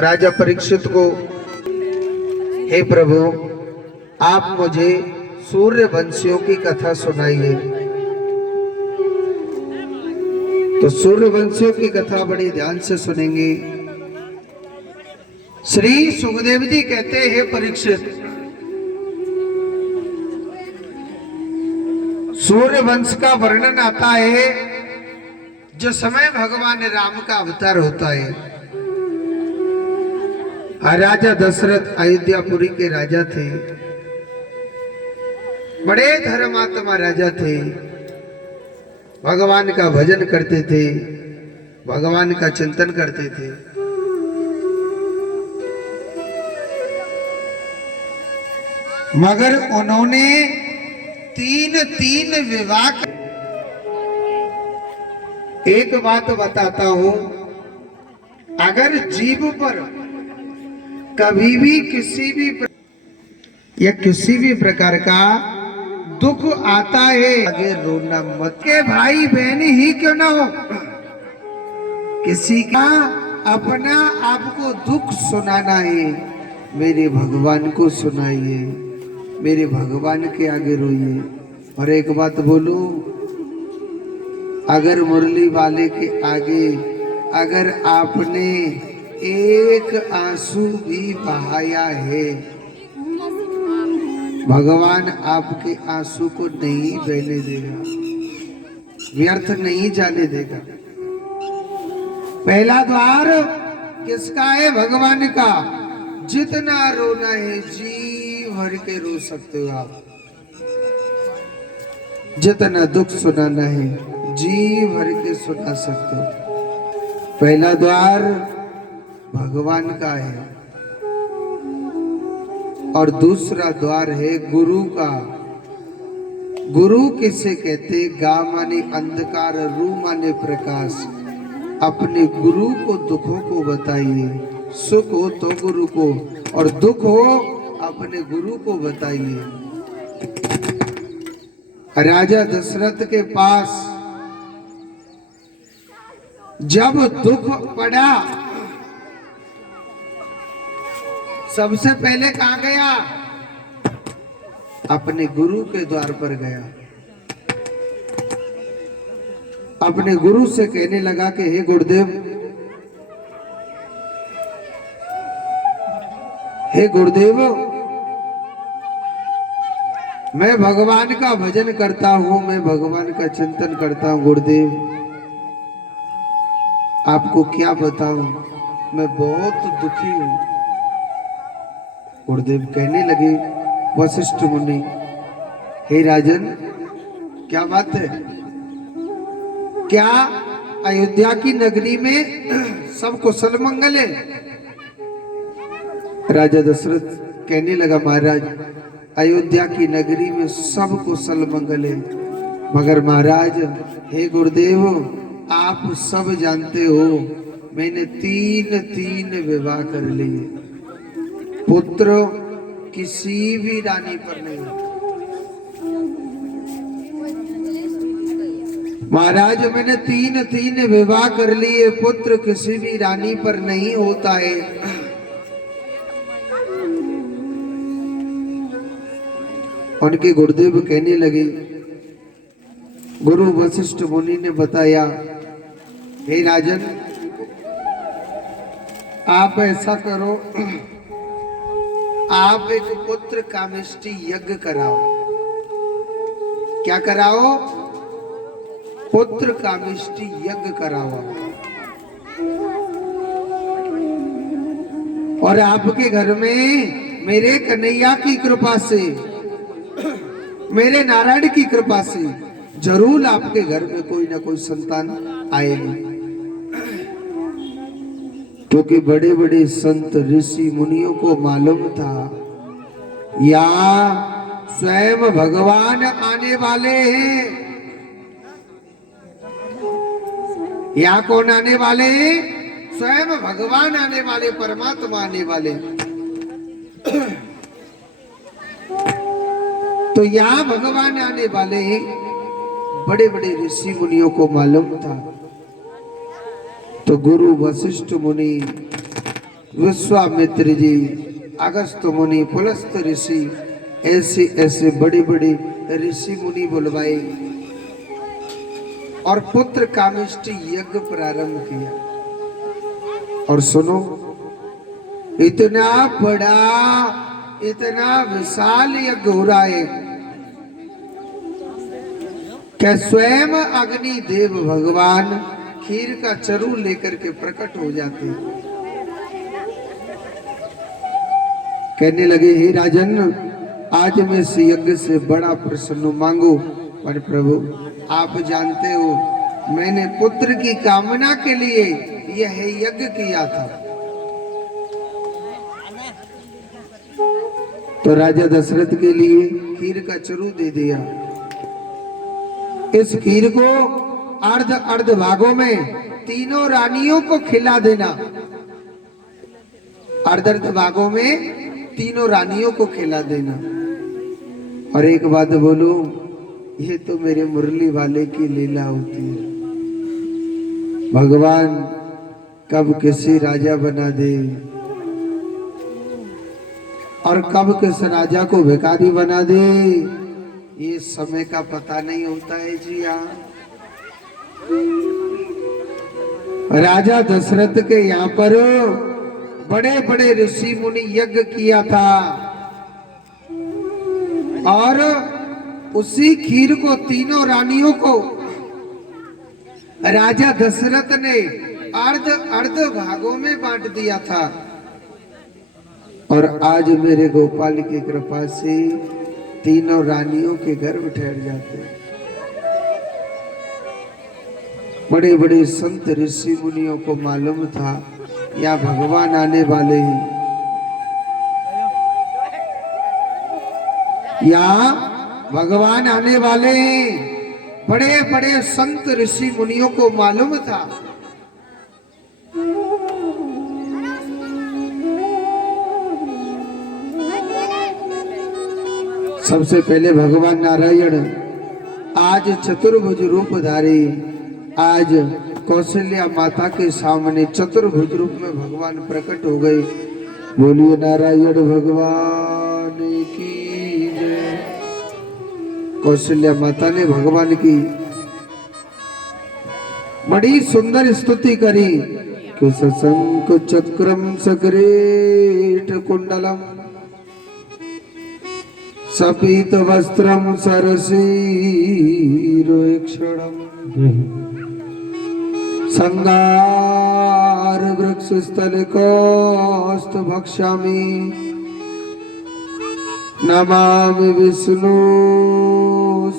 राजा परीक्षित को, हे प्रभु आप मुझे सूर्यवंशियों की कथा सुनाइए। तो सूर्यवंशियों की कथा बड़ी ध्यान से सुनेंगे। श्री सुखदेव जी कहते हैं, हे परीक्षित, सूर्यवंश का वर्णन आता है जो समय भगवान राम का अवतार होता है। राजा दशरथ अयोध्यापुरी के राजा थे, बड़े धर्मात्मा राजा थे, भगवान का भजन करते थे, भगवान का चिंतन करते थे। मगर उन्होंने तीन विवाह। एक बात बताता हूं, अगर जीव पर कभी भी किसी भी प्रकार का दुख आता है, आगे रोना मत। के भाई बहन ही क्यों ना हो, किसी का अपना आपको दुख सुनाना है, मेरे भगवान को सुनाइए, मेरे भगवान के आगे रोइए। और एक बात बोलूं, अगर मुरली वाले के आगे अगर आपने एक आंसू भी बहाया है, भगवान आपके आंसू को नहीं बहने देगा, व्यर्थ नहीं जाने देगा। पहला द्वार किसका है? भगवान का। जितना रोना है जी भर के रो सकते हो आप, जितना दुख सुनाना है जी भर के सुना सकते हो। पहला द्वार भगवान का है और दूसरा द्वार है गुरु का। गुरु किसे कहते? गा माने अंधकार, रू माने प्रकाश। अपने गुरु को दुखों को बताइए, सुख हो तो गुरु को, और दुख हो अपने गुरु को बताइए। राजा दशरथ के पास जब दुख पड़ा, सबसे पहले कहां गया? अपने गुरु के द्वार पर गया। अपने गुरु से कहने लगा कि हे गुरुदेव, हे गुरुदेव, मैं भगवान का भजन करता हूं, मैं भगवान का चिंतन करता हूं। गुरुदेव आपको क्या बताऊं, मैं बहुत दुखी हूं। गुरुदेव कहने लगे, वशिष्ठ मुनि, हे राजन, क्या बात है? क्या अयोध्या की नगरी में सब कुशल मंगल है? राजा दशरथ कहने लगा, महाराज अयोध्या की नगरी में सब कुशल मंगल है, मगर महाराज, हे गुरुदेव, आप सब जानते हो मैंने तीन विवाह कर लिए, पुत्र किसी भी रानी पर नहीं होता। महाराज मैंने तीन विवाह कर लिए, पुत्र किसी भी रानी पर नहीं होता है। उनके गुरुदेव कहने लगे, गुरु वशिष्ठ मुनि ने बताया, हे राजन, आप ऐसा करो, आप एक पुत्र कामिष्टि यज्ञ कराओ। क्या कराओ? पुत्र कामिष्टि यज्ञ कराओ। और आपके घर में मेरे कन्हैया की कृपा से, मेरे नारायण की कृपा से जरूर आपके घर में कोई ना कोई संतान आएगी। क्योंकि बड़े बड़े संत ऋषि मुनियों को मालूम था या स्वयं भगवान आने वाले हैं। या कौन आने वाले हैं? स्वयं भगवान आने वाले, परमात्मा आने वाले। तो यहाँ भगवान आने वाले हैं, बड़े बड़े ऋषि मुनियों को मालूम था। तो गुरु वशिष्ठ मुनि विश्वामित्र जी, अगस्त मुनि, पुलस्त ऋषि, ऐसे ऐसे बड़े बड़े ऋषि मुनि बुलवाए और पुत्र कामिष्टि यज्ञ प्रारंभ किया। और सुनो, इतना बड़ा, इतना विशाल यज्ञ हो रहा है कि स्वयं अग्नि देव भगवान खीर का चरू लेकर के प्रकट हो जाते हैं। कहने लगे, हे राजन, आज मैं इस यज्ञ से बड़ा प्रसन्न मांगू, पर प्रभु आप जानते हो मैंने पुत्र की कामना के लिए यह यज्ञ किया था। तो राजा दशरथ के लिए खीर का चरू दे दिया। इस खीर को अर्ध अर्ध भागों में तीनों रानियों को खिला देना। अर्ध अर्ध भागों में तीनों रानियों को खिला देना। और एक बात बोलूं, ये तो मेरे मुरली वाले की लीला होती है। भगवान कब किसी राजा बना दे और कब किस राजा को भिखारी बना दे, ये समय का पता नहीं होता है जी। राजा दशरथ के यहाँ पर बड़े बड़े ऋषि मुनि यज्ञ किया था और उसी खीर को तीनों रानियों को राजा दशरथ ने अर्ध अर्ध भागों में बांट दिया था। और आज मेरे गोपाल की कृपा से तीनों रानियों के गर्भ ठहर जाते हैं। बड़े बड़े संत ऋषि मुनियों को मालूम था या भगवान आने वाले हैं, या भगवान आने वाले हैं। बड़े बड़े संत ऋषि मुनियों को मालूम था। सबसे पहले भगवान नारायण आज चतुर्भुज रूप धारी, आज कौशल्या माता के सामने चतुर्भुज रूप में भगवान प्रकट हो गए। बोलिए नारायण भगवान की जय। कौशल्या माता ने भगवान की बड़ी सुंदर स्तुति करी कि सशंक चक्रम सकृत कुंडलम सपीत वस्त्रम सरसीरोक्षणम संगार वृक्ष स्थल कौस्त भक्षामि नमामि विष्णु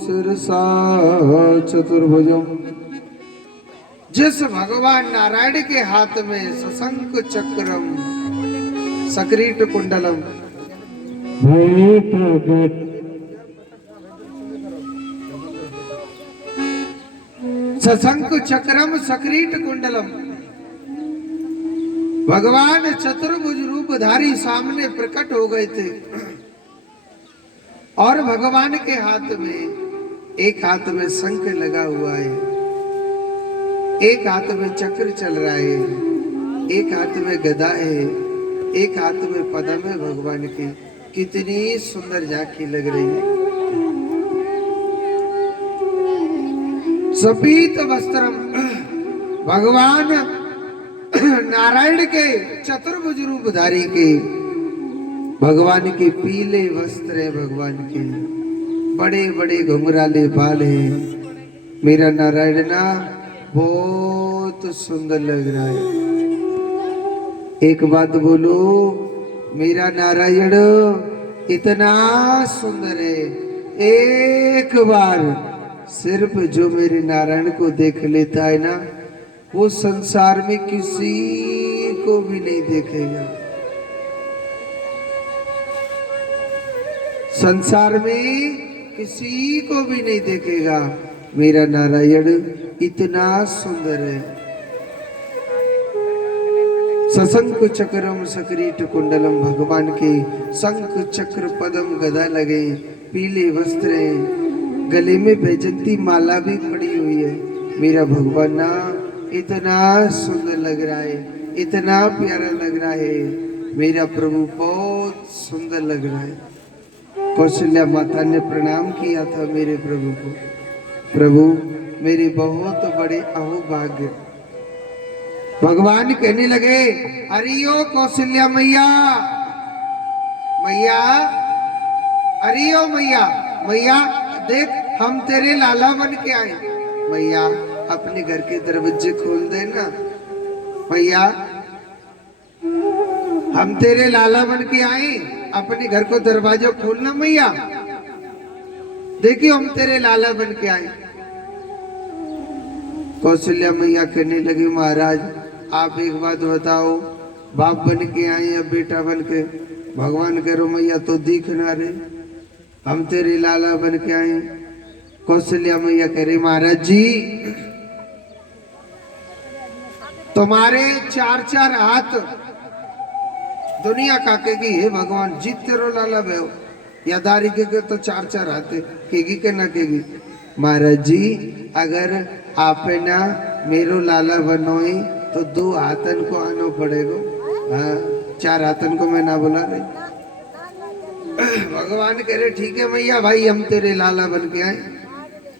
शिरसा चतुर्भुजम। जिस भगवान नारायण के हाथ में सशंक चक्रम सक्रीट कुंडलम, सशंक चक्रम सक्रीट कुंडलम, भगवान चतुर्भुज रूपधारी सामने प्रकट हो गए थे। और भगवान के हाथ में, एक हाथ में शंख लगा हुआ है, एक हाथ में चक्र चल रहा है, एक हाथ में गदा है, एक हाथ में पद्म है भगवान की। कितनी सुंदर झांकी लग रही है। सपीत वस्त्रम, भगवान नारायण के चतुर्भुज रूपधारी के भगवान के पीले वस्त्र है, भगवान के बड़े बड़े घुंघराले बाल हैं। मेरा नारायण ना बहुत सुंदर लग रहा है। एक बात बोलो, मेरा नारायण इतना सुंदर है, एक बार सिर्फ जो मेरे नारायण को देख लेता है ना, वो संसार में किसी को भी नहीं देखेगा। संसार में किसी को भी नहीं देखेगा। मेरा नारायण इतना सुंदर है। सशंक चक्रम सक्रीट कुंडलम, भगवान के शंख चक्र पद्म गदा लगे, पीले वस्त्र, गले में बैजंती माला भी पड़ी हुई है। मेरा भगवान ना इतना सुंदर लग रहा है। इतना प्यारा लग रहा है, मेरा प्रभु बहुत सुंदर लग रहा है। कौशल्या माता ने प्रणाम किया था मेरे प्रभु को, प्रभु मेरे बहुत बड़े अहोभाग्य। भगवान कहने लगे, अरे ओ कौशल्या मैया, मैया, अरे ओ मैया, मैया देख हम तेरे लाला बन के आए। मैया अपने घर के दरवाजे खोल देना, मैया हम तेरे लाला बन के आए, अपने घर को दरवाजा खोलना मैया, देखियो हम तेरे लाला बन के आए। कौशल्या मैया कहने लगी, महाराज आप एक बात बताओ, बाप बन के आए या बेटा बन के? भगवान करो मैया तो दिख ना रे, हम तेरे लाला बन के आए। कौशल्या मैया कह रही, महाराज जी तुम्हारे चार चार हाथ दुनिया काकेगी, हे भगवान जीत तेरो लाला भयो, या दारी के तो चार चार हाथ केगी के ना केगी। महाराज जी अगर आप ना मेरो लाला बनोए तो दो हाथन को आना पड़ेगा, हाँ चार हाथन को मैं ना बुला रही। भगवान कह रहे ठीक है मैया, भाई हम तेरे लाला बन के आए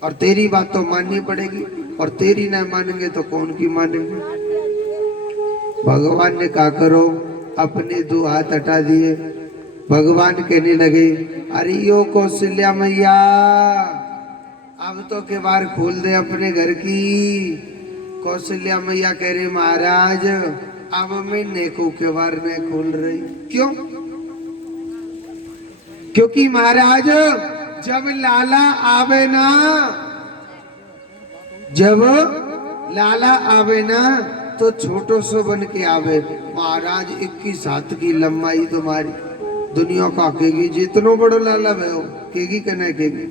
और तेरी बात तो माननी पड़ेगी, और तेरी ना मानेंगे तो कौन की मानेंगे। भगवान ने कहा करो, अपने दो हाथ हटा दिए। भगवान कहने लगे, अरे यो कौशल्या मैया अब तो केवाड़ खोल दे अपने घर की। कौशल्या मैया कह रही, महाराज अब मैं नेको केवाड़ नहीं खोल रही। क्यों? क्योंकि महाराज जब लाला आवे ना, जब लाला आवे ना तो छोटो सो बन के आवे। महाराज 21 हाथ की लंबाई तुम्हारी, दुनिया का केगी जितनो बड़ो लाला भयो केगी कना केगी।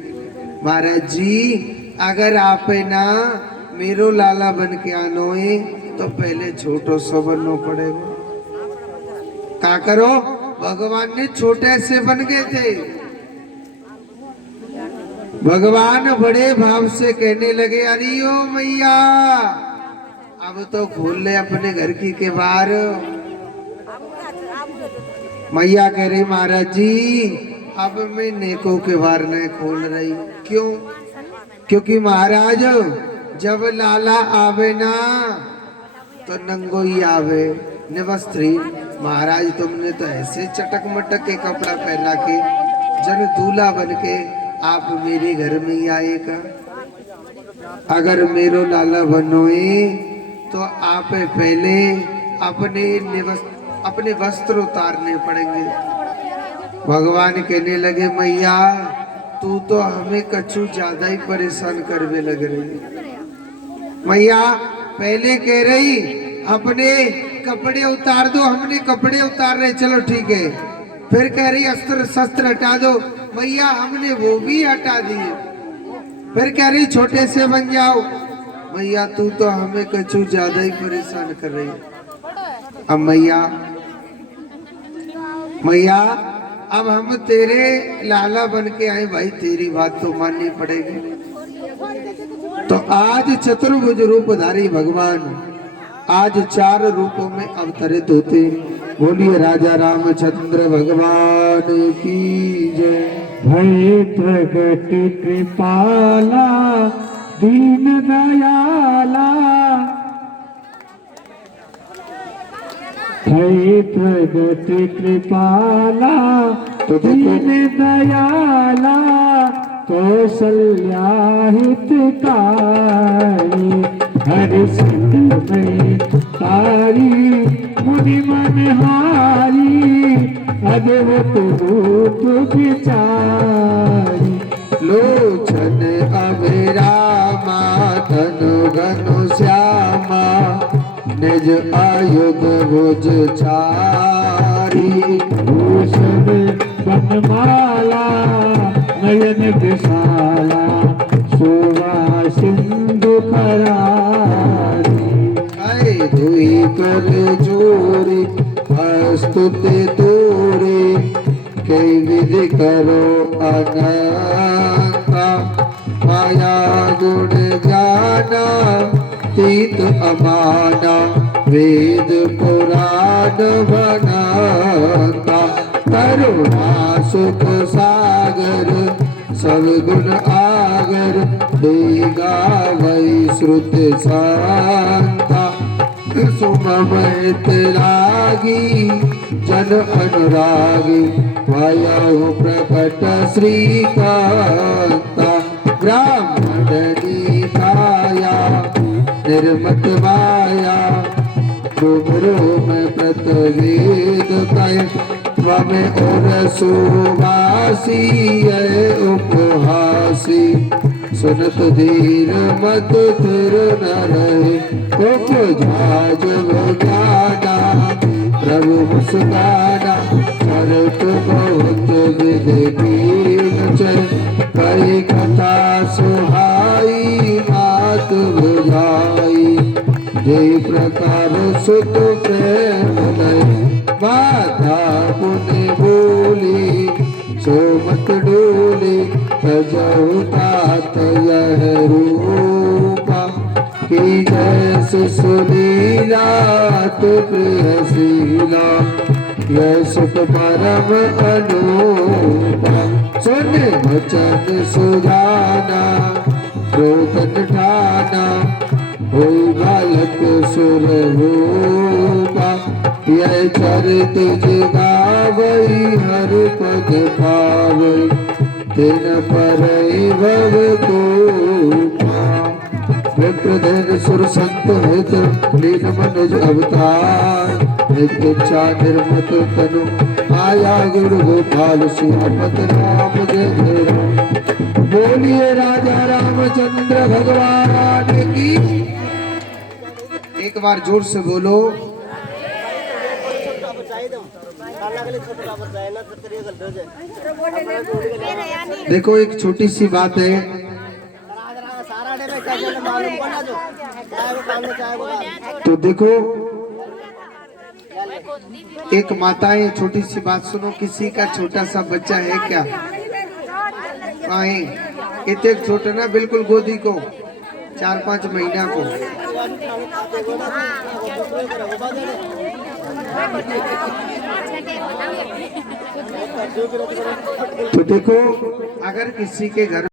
महाराज जी अगर आप ना मेरो लाला बन के आनो है तो पहले छोटो सो बनना पड़ेगा। क्या करो, भगवान ने छोटे से बन गए थे। भगवान बड़े भाव से कहने लगे, अरे ओ मैया अब तो खोल ले अपने घर की केवाड़। मैया कह रही, महाराज जी अब मैं नेको केवाड़ नहीं खोल रही। क्यों? क्योंकि महाराज जब लाला आवे ना तो नंगो ही आवे, निवस्त्री। महाराज तुमने तो ऐसे चटक मटक के कपड़ा पहना के जन दूल्हा बन के आप मेरे घर में ही आएगा। अगर मेरो लाला बनोए तो आप पहले अपने वस्त्र उतारने पड़ेंगे। भगवान कहने लगे, मैया तू तो हमें कछु ज्यादा ही परेशान करने लग रही। मैया पहले कह रही अपने कपड़े उतार दो, हमने कपड़े उतार रहे, चलो ठीक है। फिर कह रही अस्त्र शस्त्र हटा दो, मैया हमने वो भी हटा दिए। फिर कह रही छोटे से बन जाओ, मैया तू तो हमें कछु ज्यादा ही परेशान कर रही है। अब मैया अब हम तेरे लाला बन के आए, भाई तेरी बात तो माननी पड़ेगी। तो आज चतुर्भुज रूपधारी भगवान आज 4 रूपों में अवतरित होते। बोलिए राजा रामचंद्र भगवान की जय। भय प्रगट कृपाला दीन दयाला, भय प्रगट कृपाला दीन दयाला, कौशल्या हितकारी, हरि सिंह में तारी मुनि मनहारी, अद्भुत रूप विचारी। लोचन अभिरामा धनु घनु श्यामा, निज आयुध भुज चारी। भूषण बनमाला नयन विशाला, शोभा सिंधु खरारी। दुई कर जोरी स्तुति तोरे, कई विधि करो अनंता, माया गुण जाना तीत अमाना, वेद पुराण बनाता, करुणा सुख सागर सब गुण आगर, देगा वही श्रुत शांता। सुममैत लागी जन अनुरागी, वायु प्रकट श्रीकांता। ब्राह्मण निकाया निर्मत माया, डुमरो में प्रतवेद कय, त्वमे और सुवासी उपहासी। सुनत धीर मत थिर न रहे, झाज ज्ञाना प्रभु मुस्काना। करत बहुत विधि कीन चय, कई कथा सुहाई मात बुझाई। जे प्रकार सुत प्रेम लय, माता मुनि बोली सो मत डोली। तजहु तात यह रूपा, कि जैसे सुनीला तो प्रियशीला। यह सुख परम अनूपा, सुन वचन सुजाना रोदन ठाना। होई बालक सुर रूपा, यह चरित गावई हर पद पावई। दिन पर भव को विप्रधन सुर संत हित, लीन मनुज अवतार। इच्छा निर्मत तनु, आया गुरु गोपाल सियापत राम जय जय राम। बोलिए राजा रामचंद्र भगवान की। एक बार जोर से बोलो। देखो एक छोटी सी बात है, तो देखो एक माताएं, छोटी सी बात सुनो। किसी का छोटा सा बच्चा है क्या? आए इतने छोटा ना, बिल्कुल गोदी को 4-5 महीना को। तो देखो अगर किसी के घर